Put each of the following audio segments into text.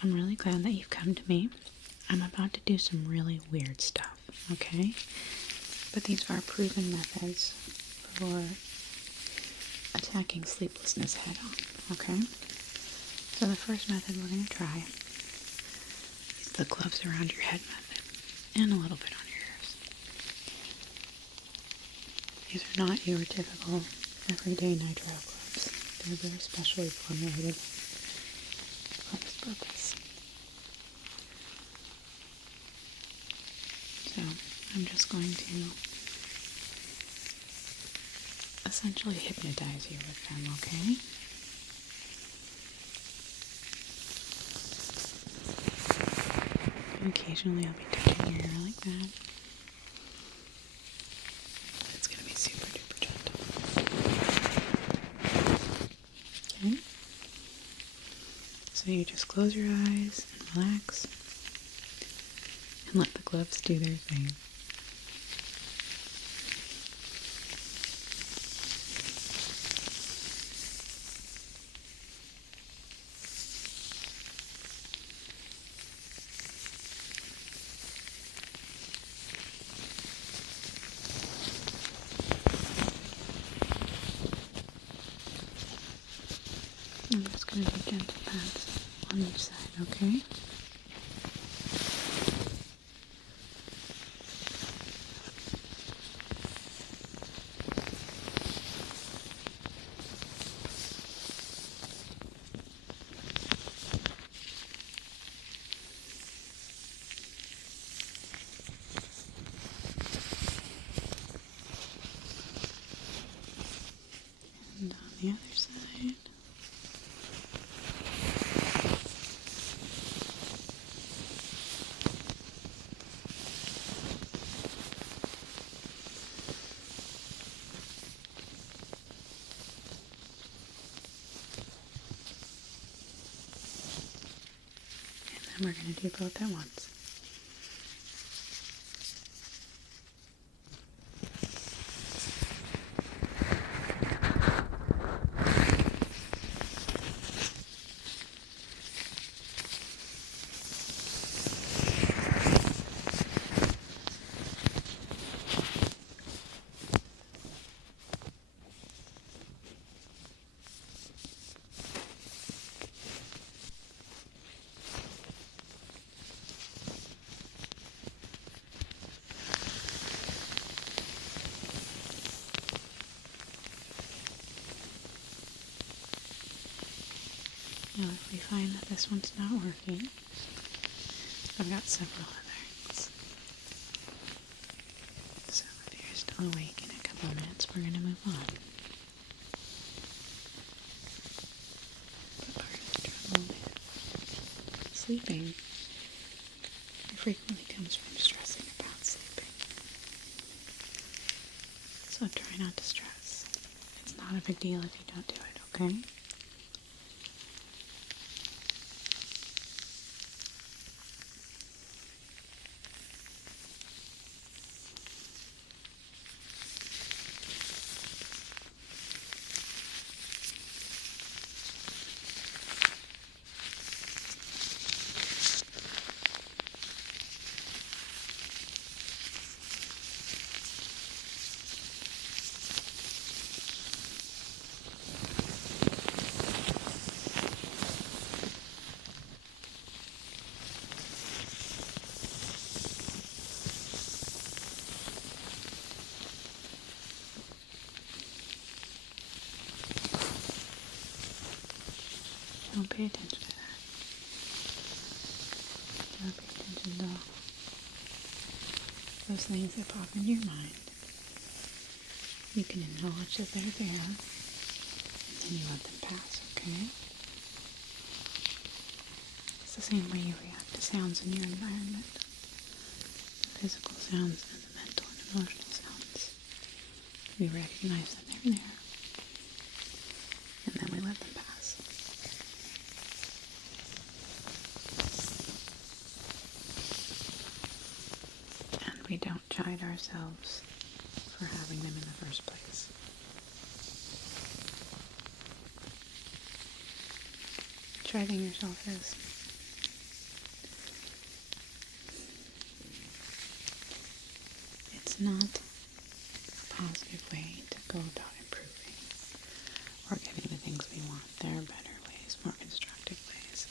I'm really glad that you've come to me. I'm about to do some really weird stuff, okay? But these are proven methods for attacking sleeplessness head on, okay? So the first method we're going to try is the gloves around your head method, and a little bit on your ears. These are not your typical everyday nitrile gloves. They're very specially formulated for this purpose. So I'm just going to essentially hypnotize you with them, okay? And occasionally I'll be touching your hair like that. It's going to be super duper gentle. Okay? So you just close your eyes and relax and let the gloves do their thing. I'm just going to do gentle pats on each side, okay? And on the other side. And we're going to do both at once. Now if we find that this one's not working, I've got several others. So if you're still awake in a couple of minutes, we're going to move on. But part of the trouble with sleeping frequently comes from stressing about sleeping. So try not to stress. It's not a big deal if you don't do it, okay? Don't pay attention to that. Don't pay attention to those things that pop into your mind. You can acknowledge that they're there, and then you let them pass, okay? It's the same way you react to sounds in your environment. The physical sounds and the mental and emotional sounds. We recognize that they're there, and then we let them pass. We don't chide ourselves for having them in the first place. Chiding yourself is It's not a positive way to go about improving or getting the things we want. There are better ways, more constructive ways.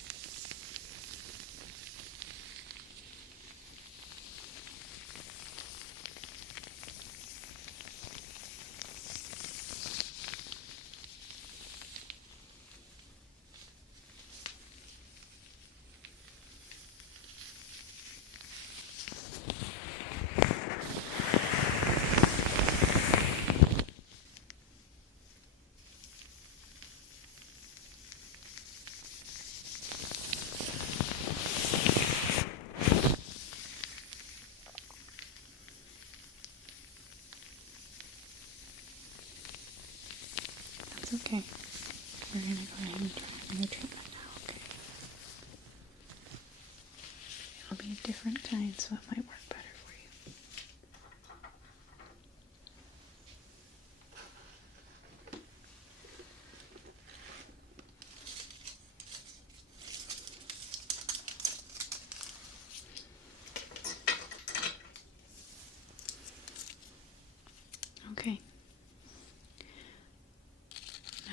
That's okay. We're going to go ahead and try another treatment now, okay? It'll be a different kind, so it might work better for you. Okay.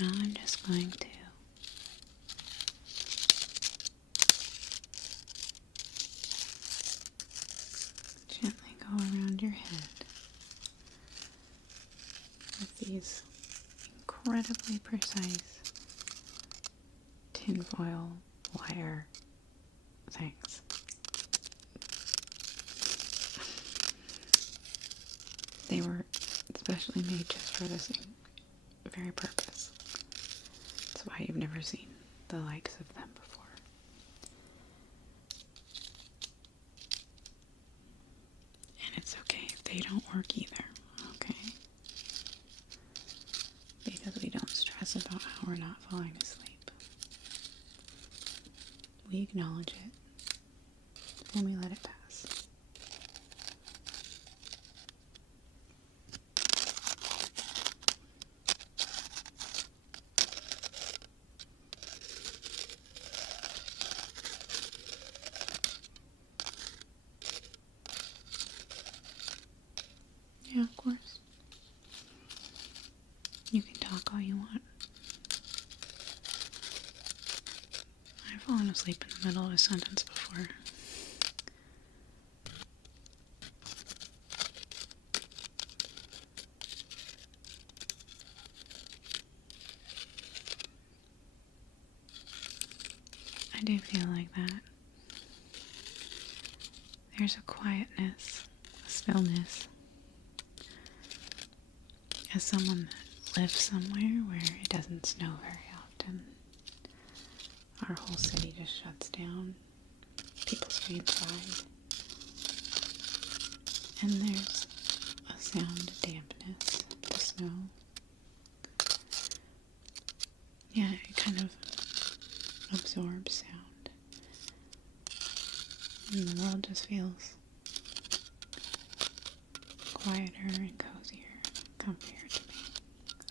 Now I'm just going to gently go around your head with these incredibly precise tinfoil wire things. They were especially made just for this very purpose. That's why you've never seen the likes of them before. And it's okay if they don't work either, okay? Because we don't stress about how we're not falling asleep. We acknowledge it and we let it pass. Yeah, of course. You can talk all you want. I've fallen asleep in the middle of a sentence before. I do feel like that. There's a quietness, a stillness. As someone that lives somewhere where it doesn't snow very often, our whole city just shuts down. People stay inside. And there's a sound of dampness, the snow. Yeah, it kind of absorbs sound. And the world just feels quieter and cozier, comfier to me.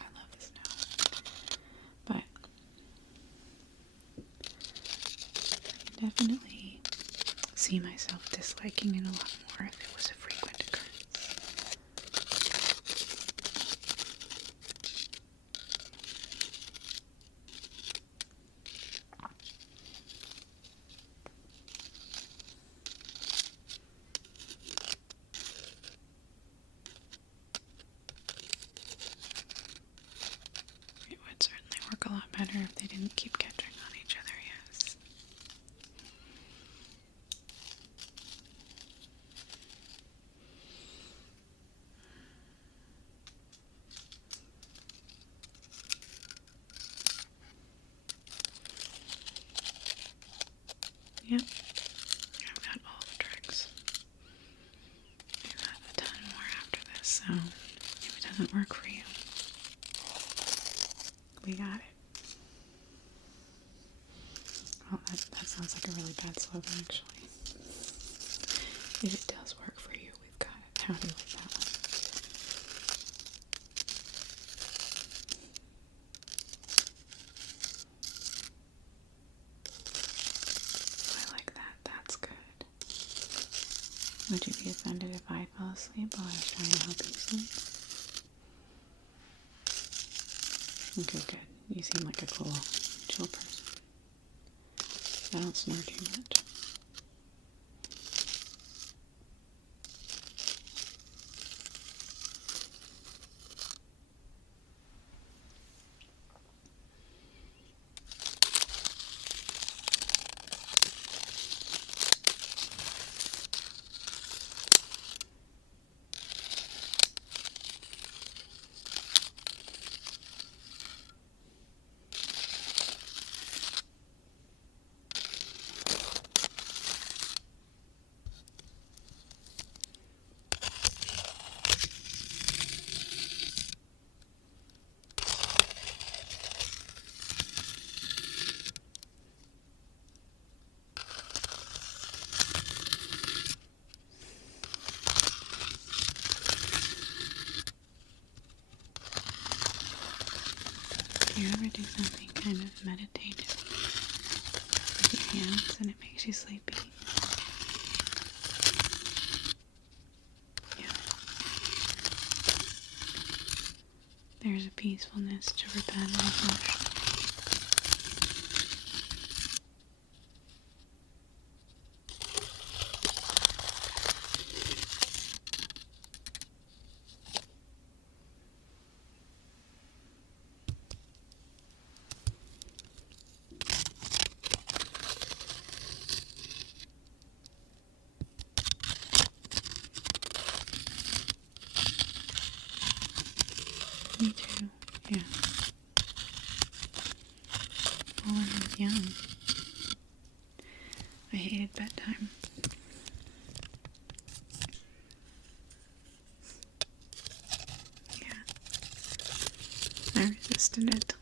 I love the snow. But I can definitely see myself disliking it a lot more if it was a frequent occurrence. It would certainly work a lot better if they didn't keep catching on each other, yes. Yep, I've got all the tricks. I've got a ton more after this, so if it doesn't work for you, we got it. Oh, that sounds like a really bad slogan, actually. If it does work for you, we've got it. How do you like that one? I like that. That's good. Would you be offended if I fell asleep while I was trying to help you sleep? Okay, good. You seem like a cool, chill person. I don't snore too much. Do you ever do something kind of meditative with your hands and it makes you sleepy? Yeah. There's a peacefulness to repetitive motion. Me too, yeah. Well, when I was young, I hated bedtime. Yeah. I resisted it.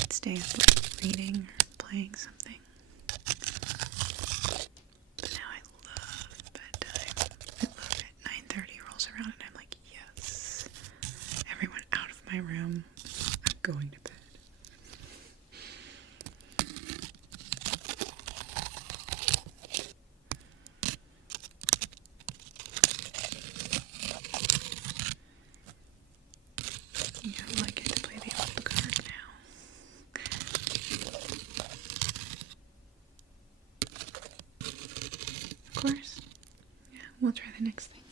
I'd stay up late reading or playing something. But now I love bedtime. I love it. 9:30 rolls around and I'm like, yes. Everyone out of my room. I'm going to bed. Yeah, I get to play the old card now. Of course. Yeah, we'll try the next thing.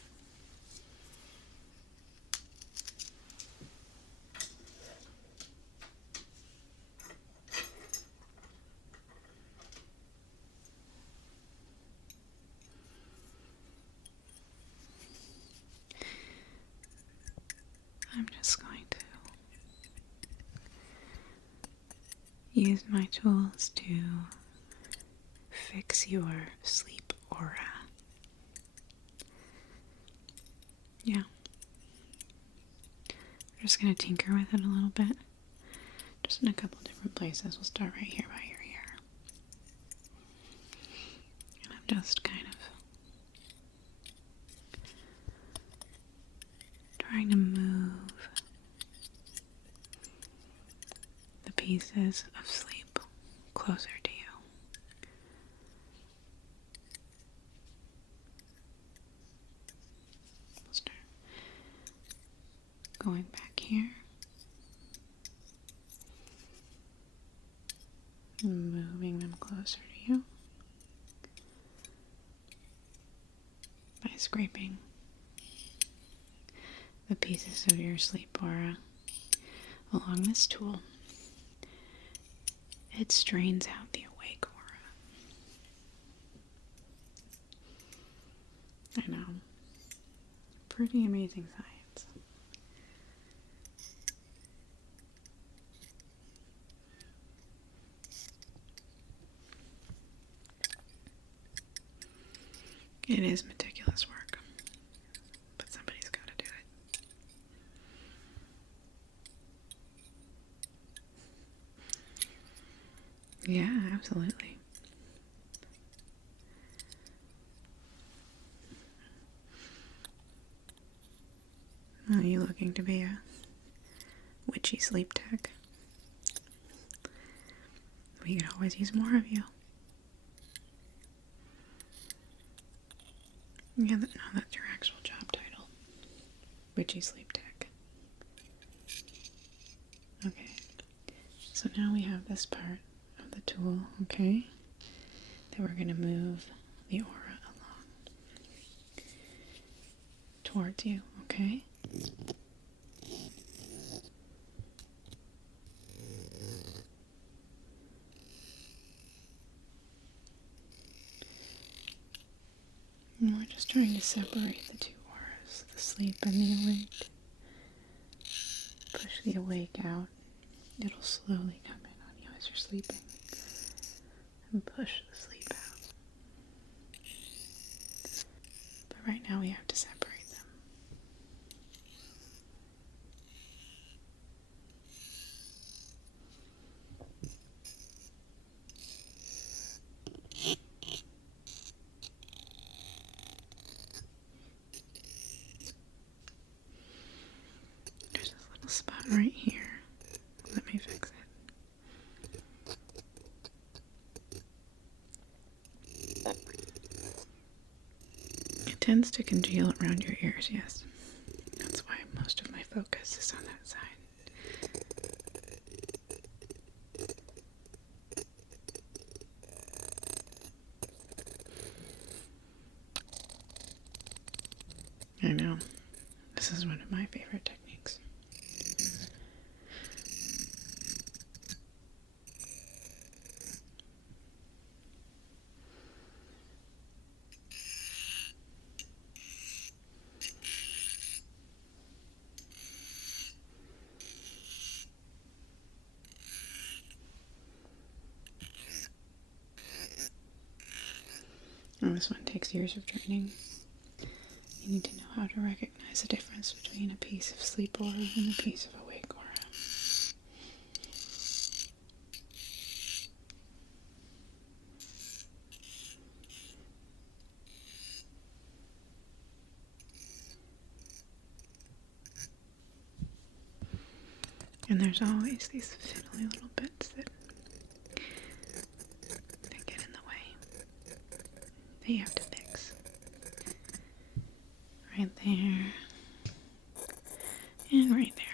I'm just going to use my tools to fix your sleep aura. Yeah. I'm just going to tinker with it a little bit. Just in a couple different places. We'll start right here by your ear. And I'm just kind of trying to move the pieces of sleep closer to you. We'll start going back here. Moving them closer to you by scraping the pieces of your sleep aura along this tool. It strains out the awake aura. I know. Pretty amazing science. It is meticulous work, but somebody's got to do it. Yeah, absolutely. Are you looking to be a witchy sleep tech? We could always use more of you. Yeah, no, that's your actual job title. Witchy Sleep Tech. Okay. So now we have this part of the tool, okay, that we're going to move the aura along towards you, okay? And we're just trying to separate the two auras, the sleep and the awake. Push the awake out. It'll slowly come in on you as you're sleeping. And push the sleep out. But right now we have to separate them. There's this little spot right here. Let me fix it. It tends to congeal around your ears, yes. That's why most of my focus is on that side. I know. This is one of my favorite techniques. And this one takes years of training. You need to know how to recognize the difference between a piece of sleep aura and a piece of awake aura. And there's always these fiddly little bits that get in the way that you have to fix. Right there. And right there.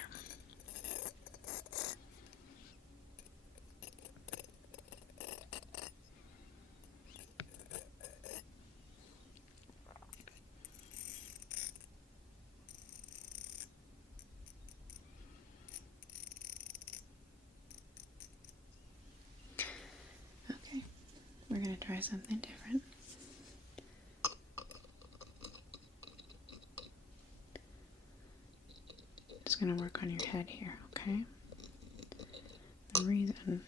Okay, we're going to try something different. Just going to work on your head here, okay? The reason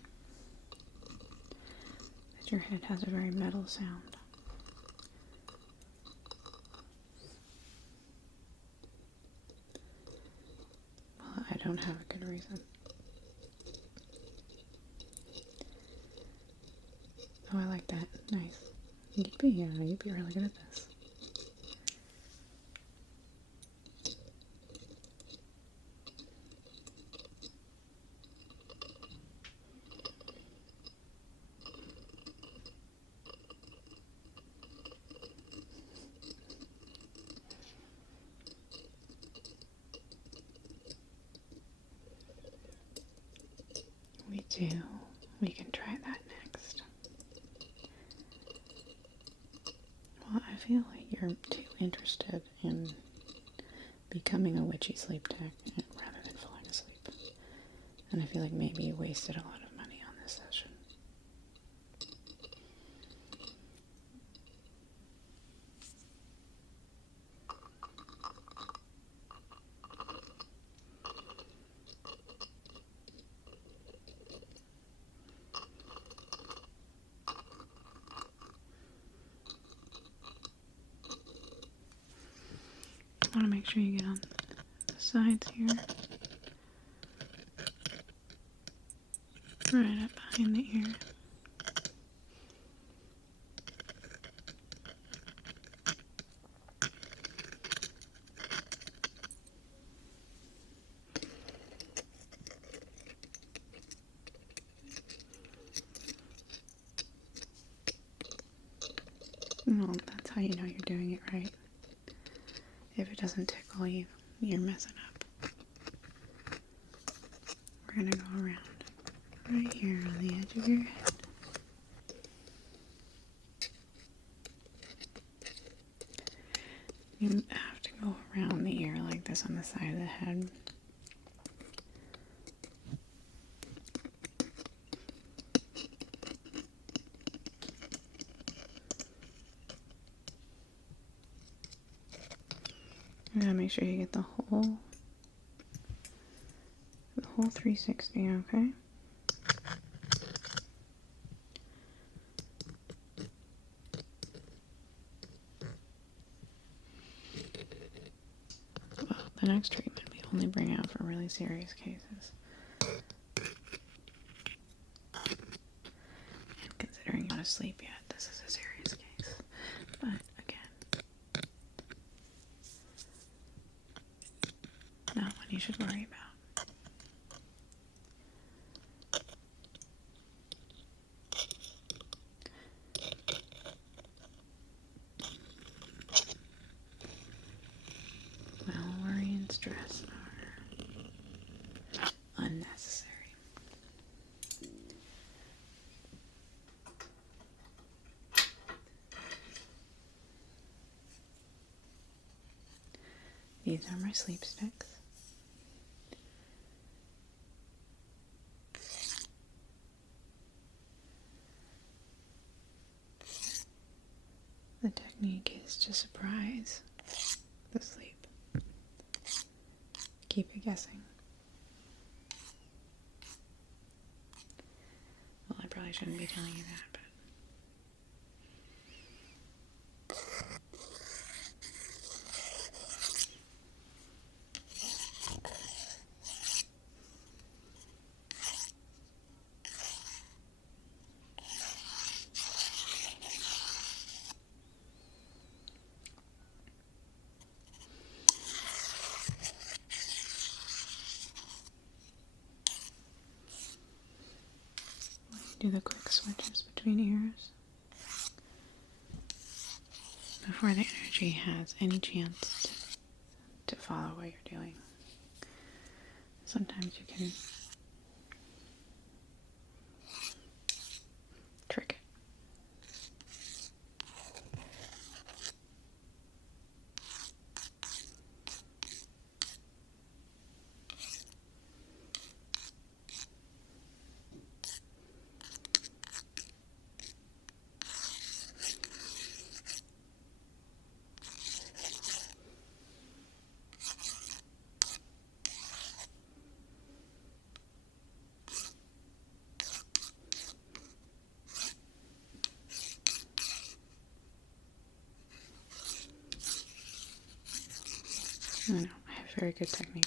that your head has a very metal sound. Well, I don't have a good reason. Oh, I like that. Nice. You'd be really good at this. We do. We can try that next. Well, I feel like you're too interested in becoming a witchy sleep tech rather than falling asleep. And I feel like maybe you wasted a lot of money on this session. I want to make sure you get on the sides here. Right up behind the ear. No, that's how you know you're doing it right. doesn't tickle you, you're messing up. We're going to go around right here on the edge of your head. You have to go around the ear like this on the side of the head. You gotta make sure you get the whole 360, okay? Well, the next treatment we only bring out for really serious cases. And considering you're not asleep yet, this is a serious case. But again, not one you should worry about. Well, worry and stress are unnecessary. These are my sleep sticks. The technique is to surprise the sleep. Keep you guessing. Well, I probably shouldn't be telling you that, but do the quick switches between ears before the energy has any chance to follow what you're doing. Sometimes you can trick it. I know, I have very good technique.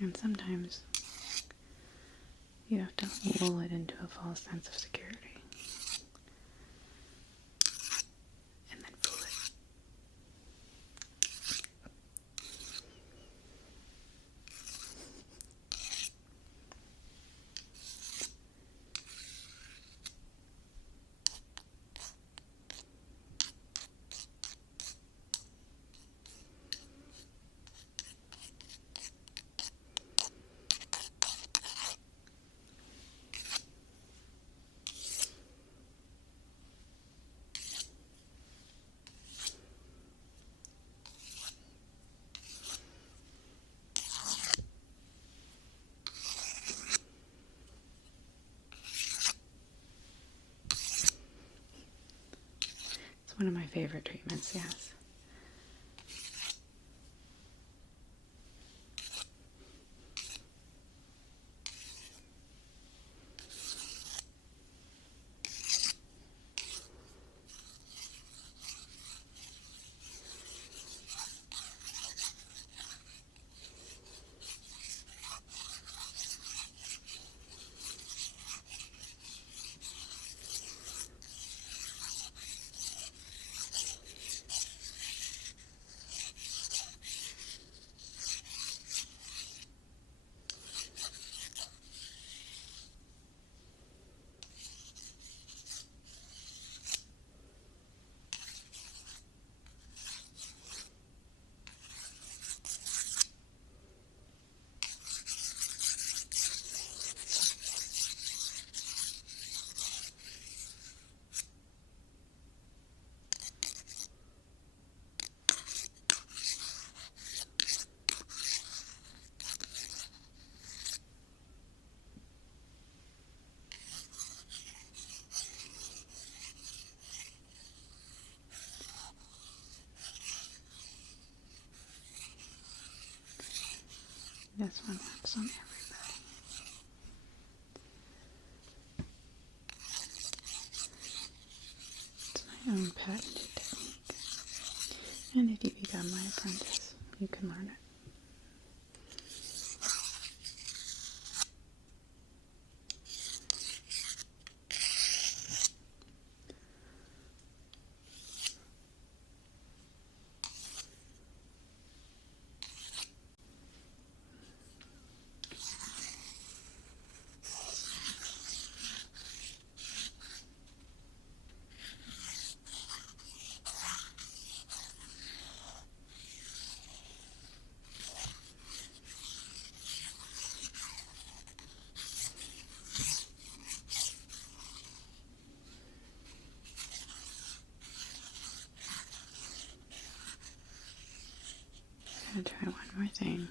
And sometimes you have to lull it into a false sense of security. And then fool it. It's one of my favorite treatments, yes. this one works on everybody. It's my own patented technique. And if you become my apprentice, you can learn it. I'm going to try one more thing.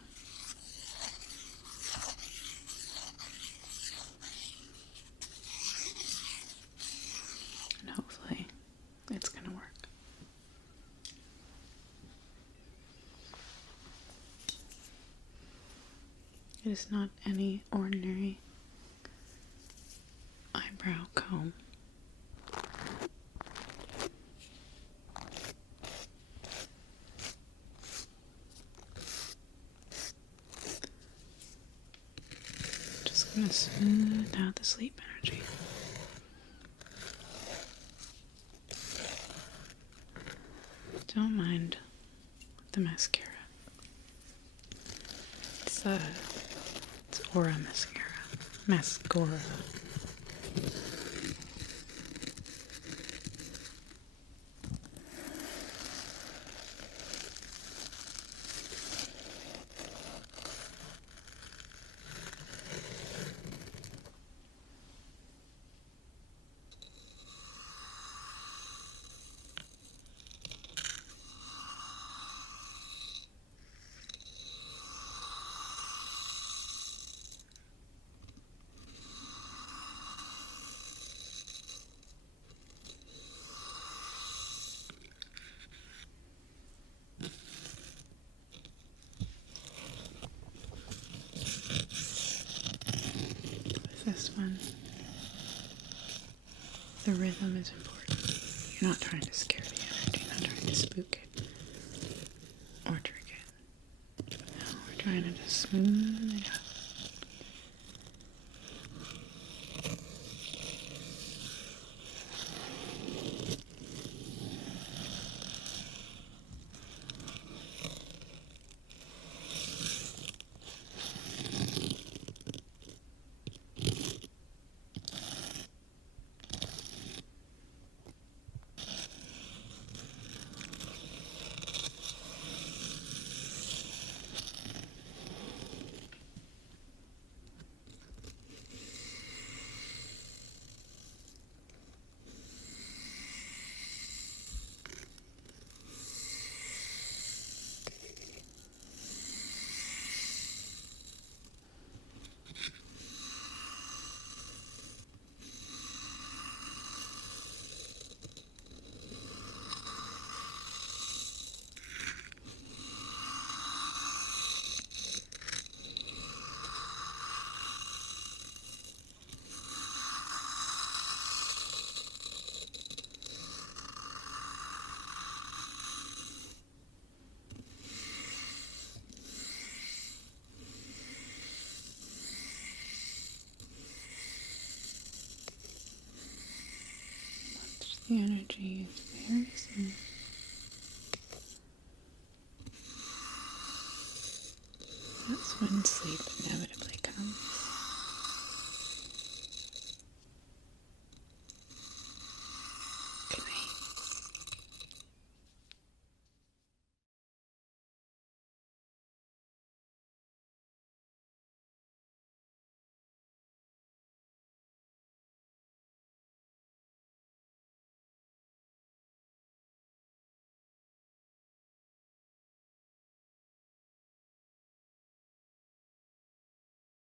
And hopefully it's going to work. It is not any ordinary eyebrow comb. Just going to smooth out the sleep energy. Don't mind the mascara. It's Aura mascara. Mascara. This one, the rhythm is important. You're not trying to scare the energy, not trying to spook it or trick it. No, we're trying to just smooth it out. The energy is very smooth.